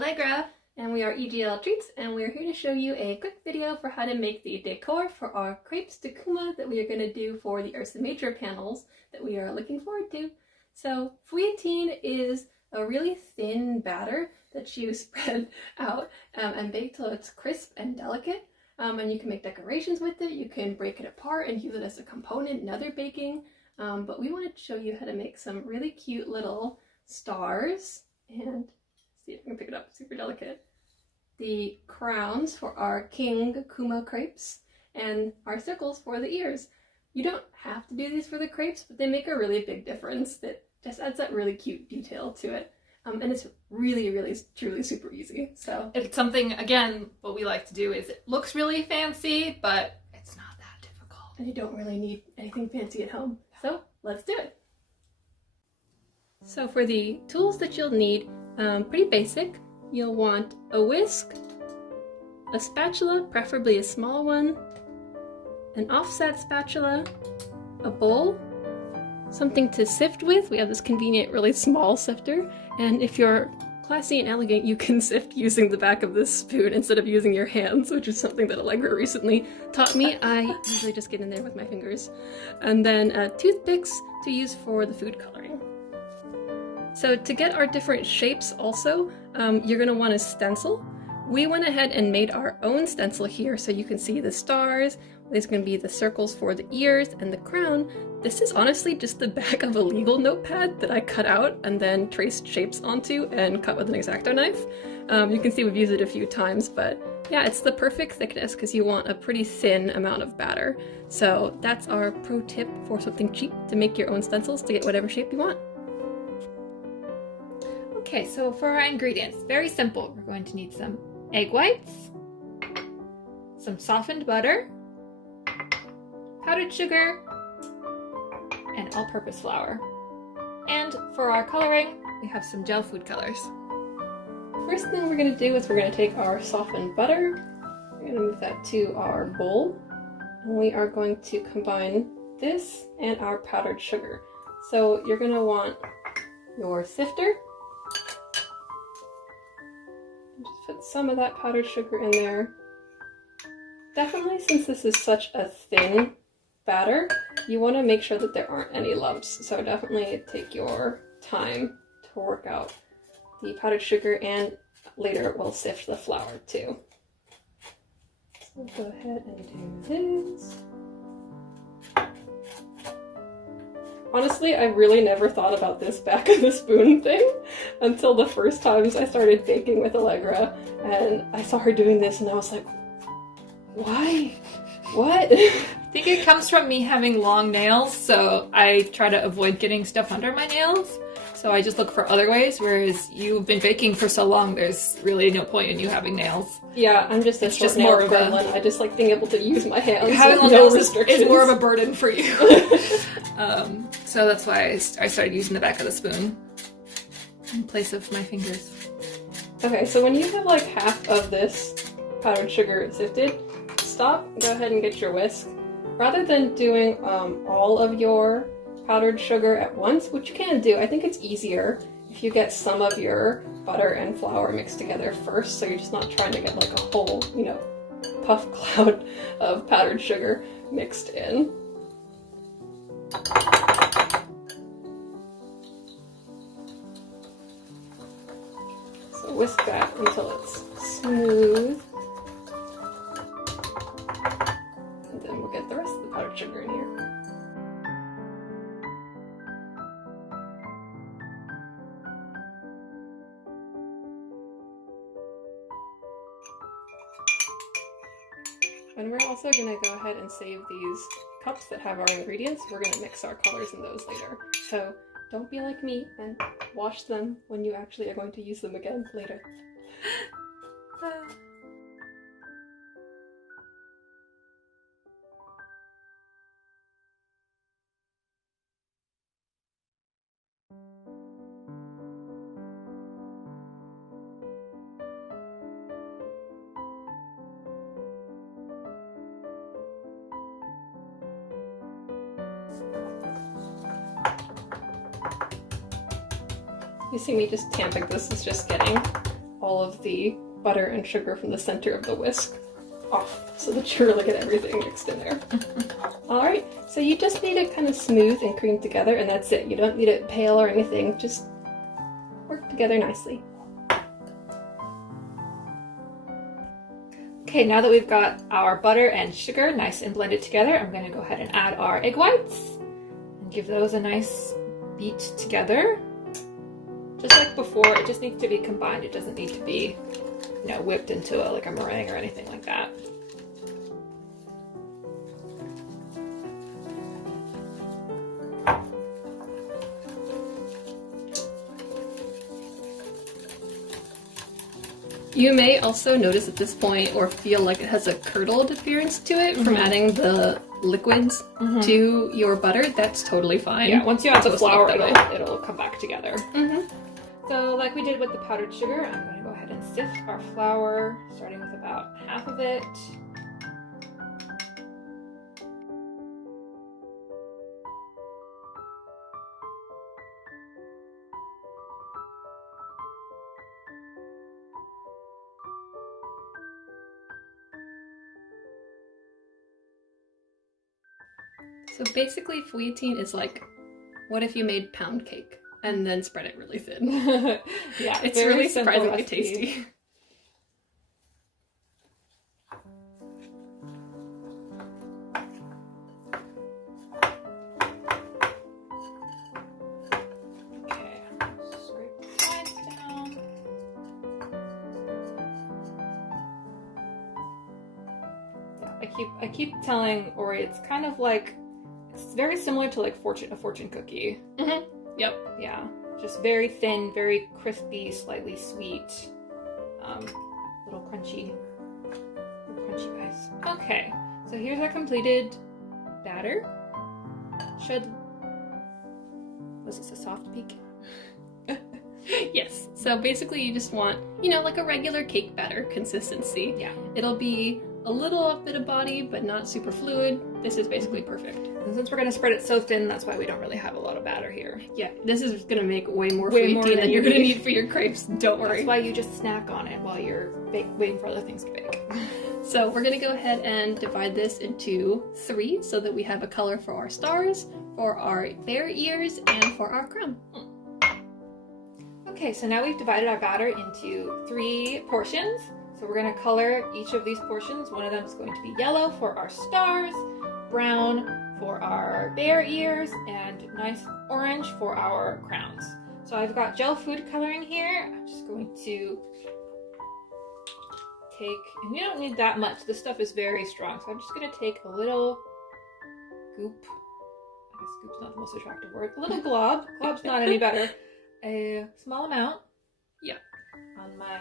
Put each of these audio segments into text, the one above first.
Allegra, and we are EGL Treats, and we're here to show you a quick video for how to make the decor for our Crépes de Kuma that we are going to do for the Ursa Major panels that we are looking forward to. So feuilletine is a really thin batter that you spread out and bake till it's crisp and delicate. And you can make decorations with it, you can break it apart and use it as a component in other baking. But we wanted to show you how to make some really cute little stars, and see if I can pick it up, super delicate. The crowns for our King Kuma crepes, and our circles for the ears. You don't have to do these for the crepes, but they make a really big difference that just adds that really cute detail to it. And it's really, truly super easy. So it's something, again, what we like to do is it looks really fancy, but it's not that difficult. And you don't really need anything fancy at home. So let's do it. So for the tools that you'll need, pretty basic. You'll want a whisk, a spatula, preferably a small one, an offset spatula, a bowl, something to sift with. We have this convenient, really small sifter, and if you're classy and elegant, you can sift using the back of this spoon instead of using your hands, which is something that Allegra recently taught me. I usually just get in there with my fingers. And then toothpicks to use for the food coloring. So to get our different shapes also, you're going to want a stencil. We went ahead and made our own stencil here so you can see the stars. There's going to be the circles for the ears and the crown. This is honestly just the back of a legal notepad that I cut out and then traced shapes onto and cut with an X-Acto knife. You can see we've used it a few times, but yeah, it's the perfect thickness because you want a pretty thin amount of batter. So that's our pro tip for something cheap, to make your own stencils to get whatever shape you want. Okay, so for our ingredients, very simple. We're going to need some egg whites, some softened butter, powdered sugar, and all-purpose flour. And for our coloring, we have some gel food colors. First thing we're going to do is we're going to take our softened butter, we're going to move that to our bowl, and we are going to combine this and our powdered sugar. So you're going to want your sifter. Just put some of that powdered sugar in there. Definitely, since this is such a thin batter, you want to make sure that there aren't any lumps. So definitely take your time to work out the powdered sugar, and later we'll sift the flour too. So go ahead and do this. Honestly, I really never thought about this back of the spoon thing until the first times I started baking with Allegra, and I saw her doing this and I was like, why? What? I think it comes from me having long nails, so I try to avoid getting stuff under my nails. So I just look for other ways, whereas you've been baking for so long, there's really no point in you having nails. Yeah, I'm just a short nail gremlin. I just like being able to use my hands. Having long nails is more of a burden for you. So that's why I started using the back of the spoon in place of my fingers. Okay, so when you have like half of this powdered sugar sifted, stop, go ahead and get your whisk. Rather than doing all of your powdered sugar at once, which you can do, I think it's easier if you get some of your butter and flour mixed together first, so you're just not trying to get like a whole, puff cloud of powdered sugar mixed in. So whisk that until it's smooth. And then we'll get the rest of the powdered sugar in here. And we're also going to go ahead and save these cups that have our ingredients. We're going to mix our colors in those later. So don't be like me and wash them when you actually are going to use them again later. You see me just tamping this is just getting all of the butter and sugar from the center of the whisk off so that you really get everything mixed in there. Alright, so you just need it kind of smooth and creamed together, and that's it. You don't need it pale or anything, just work together nicely. Okay, now that we've got our butter and sugar nice and blended together, I'm going to go ahead and add our egg whites and give those a nice beat together. Just like before, it just needs to be combined. It doesn't need to be, you know, whipped into like a meringue or anything like that. You may also notice at this point or feel like it has a curdled appearance to it from adding the liquids to your butter. That's totally fine. Yeah, once you add the flour, it'll come back together. So like we did with the powdered sugar, I'm going to go ahead and sift our flour, starting with about half of it. So basically feuilletine is like, what if you made pound cake and then spread it really thin? Yeah, it's really surprisingly tasty. Okay, scrape the sides down. Yeah, I keep telling Ori it's kind of like, it's very similar to like a fortune cookie. Yep. Yeah, just very thin, very crispy, slightly sweet, little crunchy guys. Okay, so here's our completed batter. Was this a soft peek? Yes. So basically you just want, you know, like a regular cake batter consistency. Yeah. It'll be a little bit of body, but not super fluid. This is basically perfect. And since we're going to spread it so thin, that's why we don't really have a lot of batter here. Yeah, this is going to make way more feuilletine than you're going to need for your crepes. Don't worry. That's why you just snack on it while you're waiting for other things to bake. So we're going to go ahead and divide this into 3 so that we have a color for our stars, for our bear ears, and for our crown. Okay, so now we've divided our batter into 3 portions. So we're going to color each of these portions. One of them is going to be yellow for our stars, brown for our bear ears, and nice orange for our crowns. So I've got gel food coloring here. I'm just going to take, and you don't need that much. This stuff is very strong. So I'm just going to take a little goop. I guess goop's not the most attractive word. A little glob. Glob's not any better. A small amount. Yeah. On my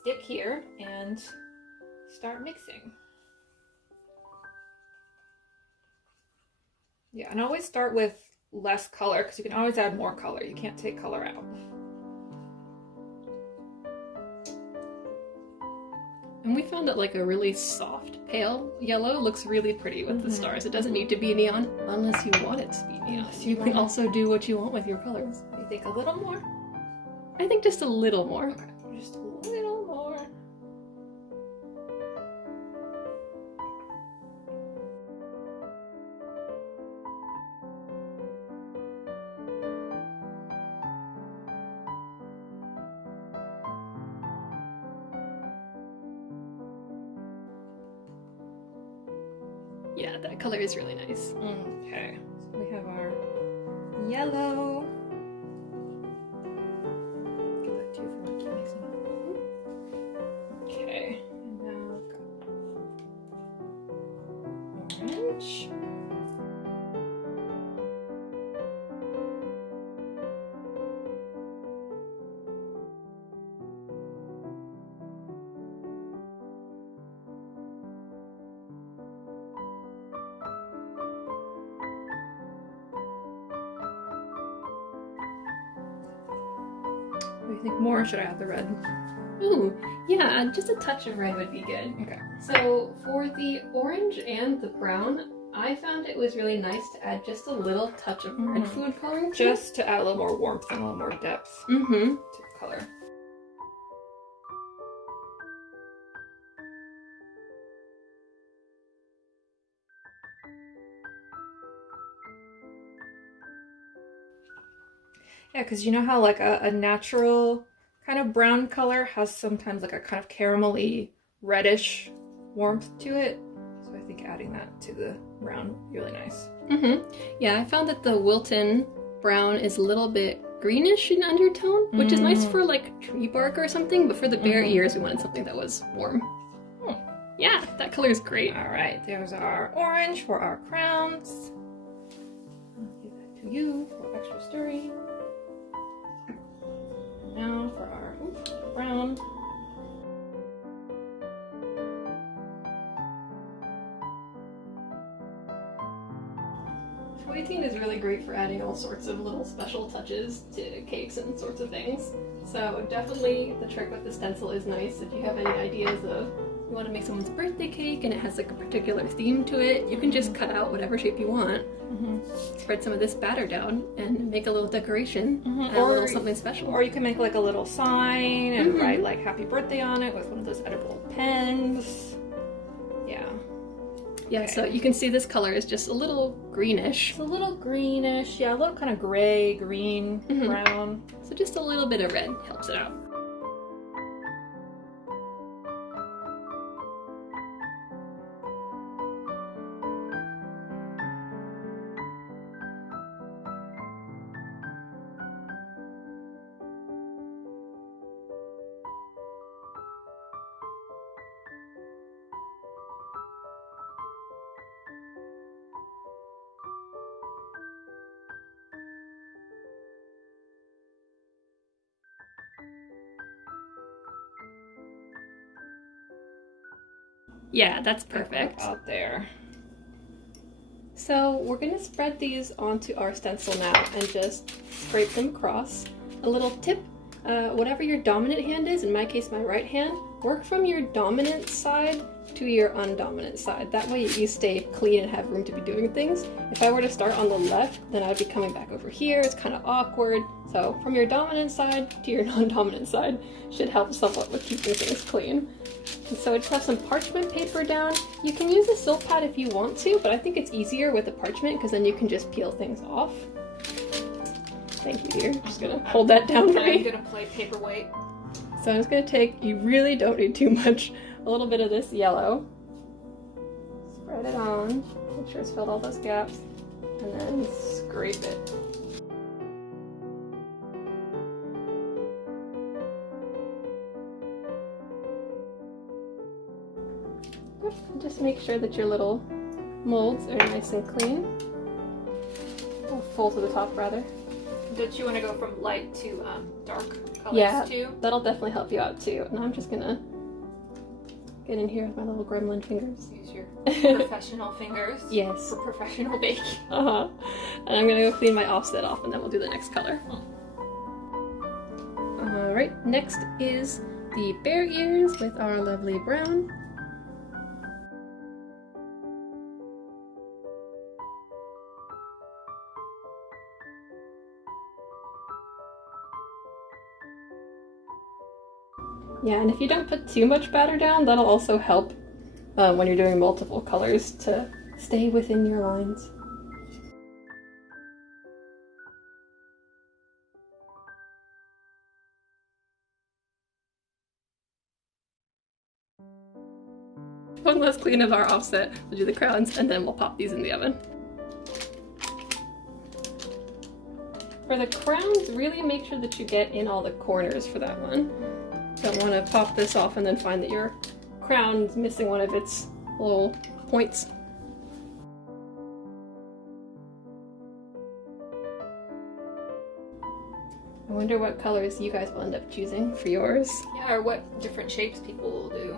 stick here and start mixing. Yeah, and always start with less color because you can always add more color. You can't take color out. And we found that like a really soft pale yellow looks really pretty with the stars. It doesn't need to be neon unless you want it to be neon. You can also do what you want with your colors. You think a little more? I think just a little more. Okay, just a little more. Yeah, that color is really nice. Okay, so we have our yellow. Give that to you if you want to keep mixing. Okay, and now I've got orange. What do you think more? Or should I add the red? Ooh, yeah, just a touch of red would be good. Okay. So for the orange and the brown, I found it was really nice to add just a little touch of red food coloring to Just to add a little more warmth and a little more depth it. to the color. Yeah, because you know how like a natural kind of brown color has sometimes like a kind of caramelly reddish warmth to it. So I think adding that to the brown would be really nice. Yeah, I found that the Wilton brown is a little bit greenish in undertone, which is nice for like tree bark or something, but for the bare ears we wanted something that was warm. Yeah, that color is great. All right, there's our orange for our crowns. I'll give that to you for extra stirring. And now for our brown. Feuilletine is really great for adding all sorts of little special touches to cakes and sorts of things. So definitely the trick with the stencil is nice. If you have any ideas of you want to make someone's birthday cake and it has like a particular theme to it, you can just cut out whatever shape you want, spread some of this batter down and make a little decoration, add a little something special. Or you can make like a little sign and write like happy birthday on it with one of those edible pens. Yeah, so you can see this color is just a little greenish. It's a little greenish, yeah, a little kind of gray, green, brown. So just a little bit of red helps it out. Yeah, that's perfect. Out there. So we're gonna spread these onto our stencil now and just scrape them across. A little tip, whatever your dominant hand is, in my case my right hand, work from your dominant side to your undominant side. That way you stay clean and have room to be doing things. If I were to start on the left, then I'd be coming back over here. It's kind of awkward. So from your dominant side to your non-dominant side should help somewhat with keeping things clean. And so I just have some parchment paper down. You can use a silk pad if you want to, but I think it's easier with the parchment because then you can just peel things off. Thank you, dear. I'm just gonna hold that down for me. I'm gonna play paperweight. So I'm just gonna take, you really don't need too much, a little bit of this yellow. Spread it on, make sure it's filled all those gaps, and then scrape it. Just make sure that your little molds are nice and clean. Or full to the top, rather. Don't you want to go from light to dark colors too? That'll definitely help you out too. And I'm just gonna get in here with my little gremlin fingers. Use your professional fingers. Yes. For professional baking. And I'm gonna go clean my offset off and then we'll do the next color. Alright, next is the bear ears with our lovely brown. Yeah, and if you don't put too much batter down, that'll also help when you're doing multiple colors to stay within your lines. One last clean of our offset, we'll do the crowns, and then we'll pop these in the oven. For the crowns, really make sure that you get in all the corners for that one. Don't want to pop this off and then find that your crown's missing one of its little points. I wonder what colors you guys will end up choosing for yours. Yeah, or what different shapes people will do.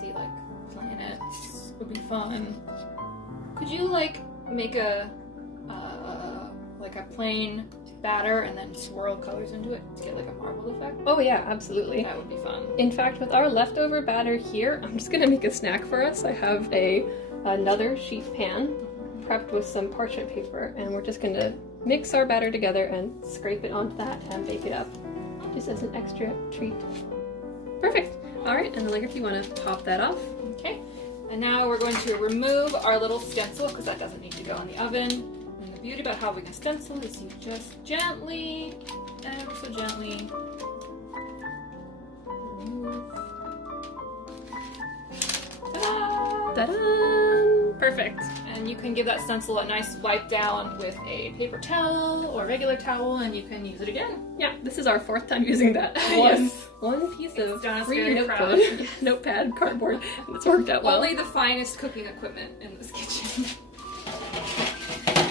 See, like planets would be fun. Could you like make a plain batter and then swirl colors into it to get like a marbled effect? Oh yeah, absolutely. That would be fun. In fact, with our leftover batter here, I'm just gonna make a snack for us. I have another sheet pan prepped with some parchment paper, and we're just gonna mix our batter together and scrape it onto that and bake it up, just as an extra treat. Perfect. All right, and Allegra, if you want to pop that off. Okay. And now we're going to remove our little stencil because that doesn't need to go in the oven. And the beauty about having a stencil is you just gently, ever so gently, remove. Ta-da! Ta-da! Perfect. And you can give that stencil a nice wipe down with a paper towel or regular towel, and you can use it again. Yeah, this is our 4th time using that Yes. one piece of Donna's free very notebook, notepad, cardboard, and it's worked out well. Only the finest cooking equipment in this kitchen.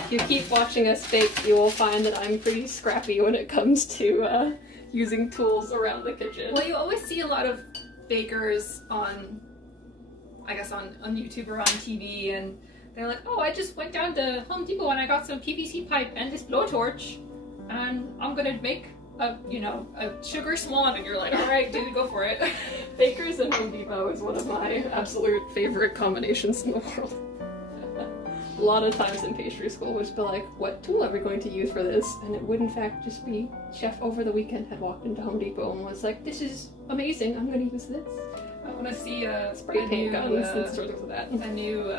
If you keep watching us bake, you will find that I'm pretty scrappy when it comes to using tools around the kitchen. Well, you always see a lot of bakers on YouTube or on TV, and they're like, oh, I just went down to Home Depot and I got some PVC pipe and this blowtorch, and I'm gonna make a sugar swan, and you're like, all right, dude, go for it. Bakers and Home Depot is one of my absolute favorite combinations in the world. A lot of times in pastry school would just be like, what tool are we going to use for this? And it would in fact just be chef over the weekend had walked into Home Depot and was like, this is amazing, I'm going to use this. I want to see Spray paint guns and sort of that. A new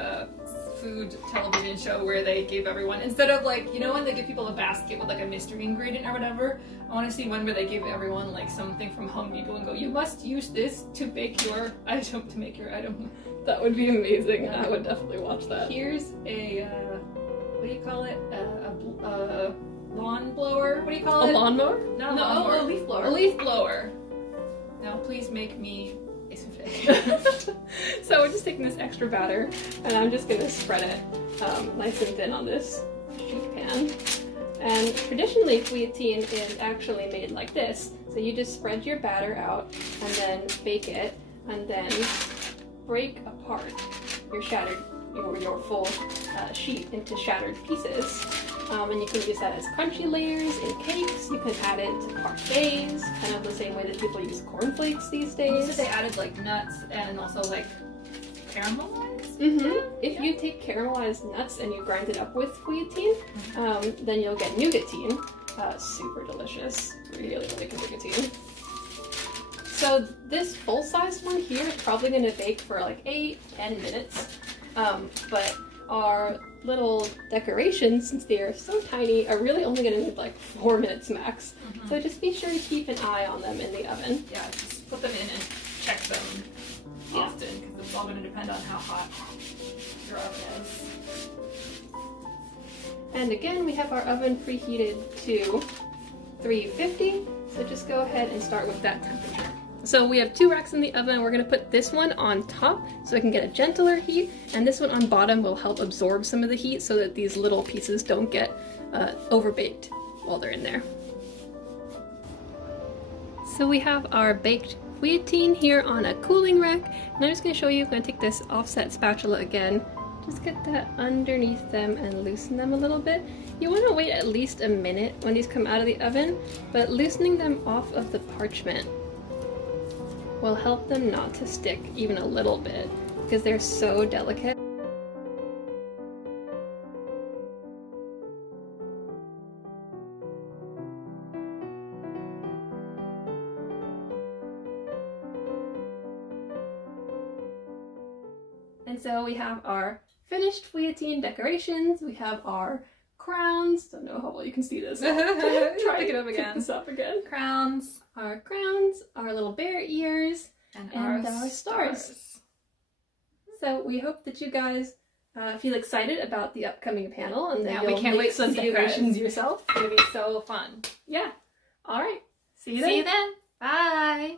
food television show where they give everyone, instead of like, you know when they give people a basket with like a mystery ingredient or whatever, I want to see one where they give everyone like something from Home Depot and go, you must use this to bake your item, to make your item. That would be amazing. I would definitely watch that. Here's a, what do you call it? A lawn blower? What do you call it? A lawnmower? No, a leaf blower. A leaf blower. Now please make me a souffle. So we're just taking this extra batter and I'm just going to spread it nice and thin on this sheet pan. And traditionally feuilletine is actually made like this. So you just spread your batter out and then bake it and then break apart your shattered, your full sheet into shattered pieces. And you can use that as crunchy layers in cakes. You can add it to parfaits, kind of the same way that people use cornflakes these days. You said they added like nuts and also like caramelized? Mm-hmm. If you take caramelized nuts and you grind it up with feuilletine, then you'll get nougatine. Super delicious. Really like nougatine. So this full-size one here is probably going to bake for like 8-10 minutes. But our little decorations, since they are so tiny, are really only going to need like 4 minutes max. Mm-hmm. So just be sure to keep an eye on them in the oven. Yeah, just put them in and check them often, because it's all going to depend on how hot your oven is. And again, we have our oven preheated to 350, so just go ahead and start with that temperature. So we have 2 racks in the oven. We're going to put this one on top so we can get a gentler heat, and this one on bottom will help absorb some of the heat so that these little pieces don't get overbaked while they're in there. So we have our baked feuilletine here on a cooling rack, and I'm just going to show you. I'm going to take this offset spatula again, just get that underneath them and loosen them a little bit. You want to wait at least a minute when these come out of the oven, but loosening them off of the parchment will help them not to stick even a little bit because they're so delicate. And so we have our finished feuilletine decorations. We have our crowns. Don't know how well you can see this. Try pick it up again. This up again. Crowns. Our crowns, our little bear ears, and our stars. So we hope that you guys feel excited about the upcoming panel, and that you'll make some decorations yourself. It's gonna be so fun. Yeah. All right. See you then. See you then. Bye.